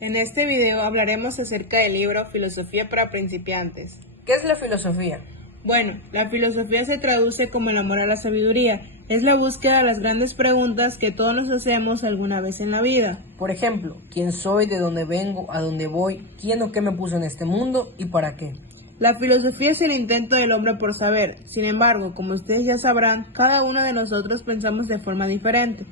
En este video hablaremos acerca del libro Filosofía para principiantes. ¿Qué es la filosofía? Bueno, la filosofía se traduce como el amor a la sabiduría. Es la búsqueda de las grandes preguntas que todos nos hacemos alguna vez en la vida. Por ejemplo, ¿quién soy, de dónde vengo, a dónde voy, quién o qué me puso en este mundo y para qué? La filosofía es el intento del hombre por saber. Sin embargo, como ustedes ya sabrán, cada uno de nosotros pensamos de forma diferente.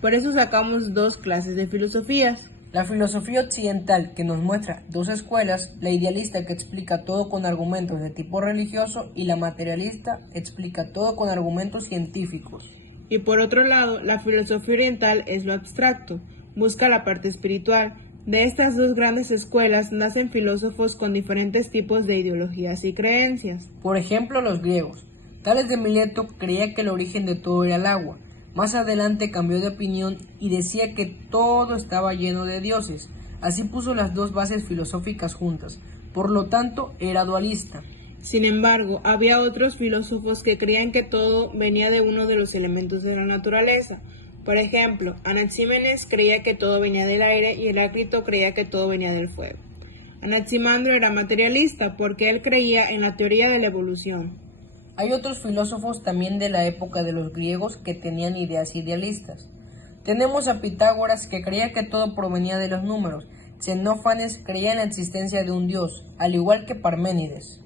Por eso sacamos dos clases de filosofías. La filosofía occidental, que nos muestra dos escuelas, la idealista que explica todo con argumentos de tipo religioso y la materialista explica todo con argumentos científicos. Y por otro lado, la filosofía oriental es lo abstracto, busca la parte espiritual. De estas dos grandes escuelas nacen filósofos con diferentes tipos de ideologías y creencias. Por ejemplo, los griegos. Tales de Mileto creía que el origen de todo era el agua. Más adelante cambió de opinión y decía que todo estaba lleno de dioses. Así puso las dos bases filosóficas juntas. Por lo tanto, era dualista. Sin embargo, había otros filósofos que creían que todo venía de uno de los elementos de la naturaleza. Por ejemplo, Anaxímenes creía que todo venía del aire y Heráclito creía que todo venía del fuego. Anaximandro era materialista porque él creía en la teoría de la evolución. Hay otros filósofos también de la época de los griegos que tenían ideas idealistas. Tenemos a Pitágoras, que creía que todo provenía de los números. Xenófanes creía en la existencia de un dios, al igual que Parménides.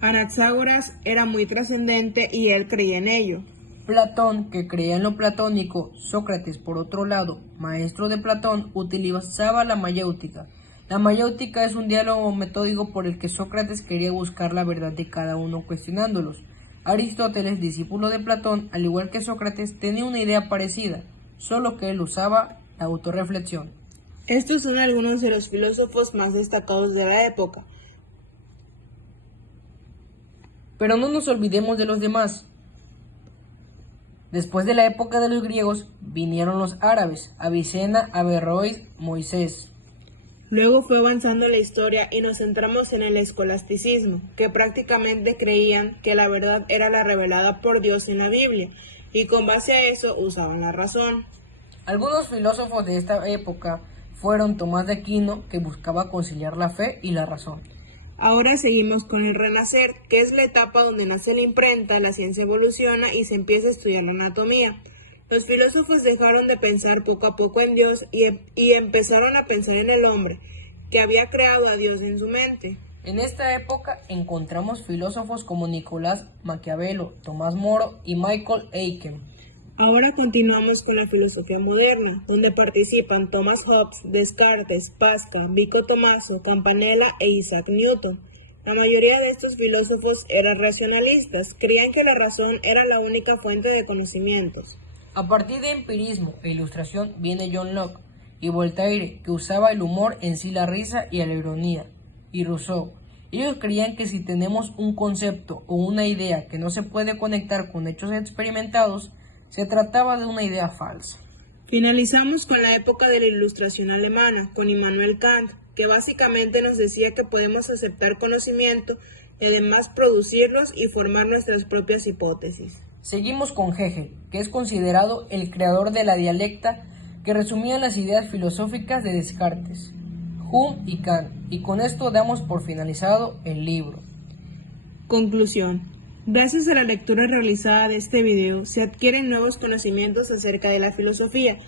Anaxágoras era muy trascendente y él creía en ello. Platón, que creía en lo platónico. Sócrates, por otro lado, maestro de Platón, utilizaba la mayéutica. La mayéutica es un diálogo metódico por el que Sócrates quería buscar la verdad de cada uno cuestionándolos. Aristóteles, discípulo de Platón, al igual que Sócrates, tenía una idea parecida, solo que él usaba la autorreflexión. Estos son algunos de los filósofos más destacados de la época. Pero no nos olvidemos de los demás. Después de la época de los griegos, vinieron los árabes, Avicena, Averroes, Moisés. Luego fue avanzando la historia y nos centramos en el escolasticismo, que prácticamente creían que la verdad era la revelada por Dios en la Biblia, y con base a eso usaban la razón. Algunos filósofos de esta época fueron Tomás de Aquino, que buscaba conciliar la fe y la razón. Ahora seguimos con el Renacer, que es la etapa donde nace la imprenta, la ciencia evoluciona y se empieza a estudiar la anatomía. Los filósofos dejaron de pensar poco a poco en Dios y empezaron a pensar en el hombre, que había creado a Dios en su mente. En esta época encontramos filósofos como Nicolás Maquiavelo, Tomás Moro y Michael Eichen. Ahora continuamos con la filosofía moderna, donde participan Thomas Hobbes, Descartes, Pascal, Vico Tommaso, Campanella e Isaac Newton. La mayoría de estos filósofos eran racionalistas, creían que la razón era la única fuente de conocimientos. A partir de empirismo e ilustración viene John Locke y Voltaire, que usaba el humor en sí, la risa y la ironía, y Rousseau. Ellos creían que si tenemos un concepto o una idea que no se puede conectar con hechos experimentados, se trataba de una idea falsa. Finalizamos con la época de la Ilustración alemana, con Immanuel Kant, que básicamente nos decía que podemos aceptar conocimiento y además producirlos y formar nuestras propias hipótesis. Seguimos con Hegel, que es considerado el creador de la dialéctica, que resumía las ideas filosóficas de Descartes, Hume y Kant, y con esto damos por finalizado el libro. Conclusión. Gracias a la lectura realizada de este video, se adquieren nuevos conocimientos acerca de la filosofía.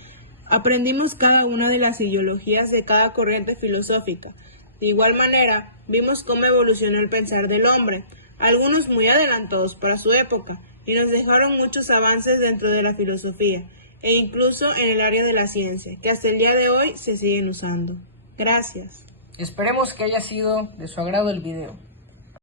Aprendimos cada una de las ideologías de cada corriente filosófica. De igual manera, vimos cómo evolucionó el pensar del hombre, algunos muy adelantados para su época, y nos dejaron muchos avances dentro de la filosofía, e incluso en el área de la ciencia, que hasta el día de hoy se siguen usando. Gracias. Esperemos que haya sido de su agrado el video.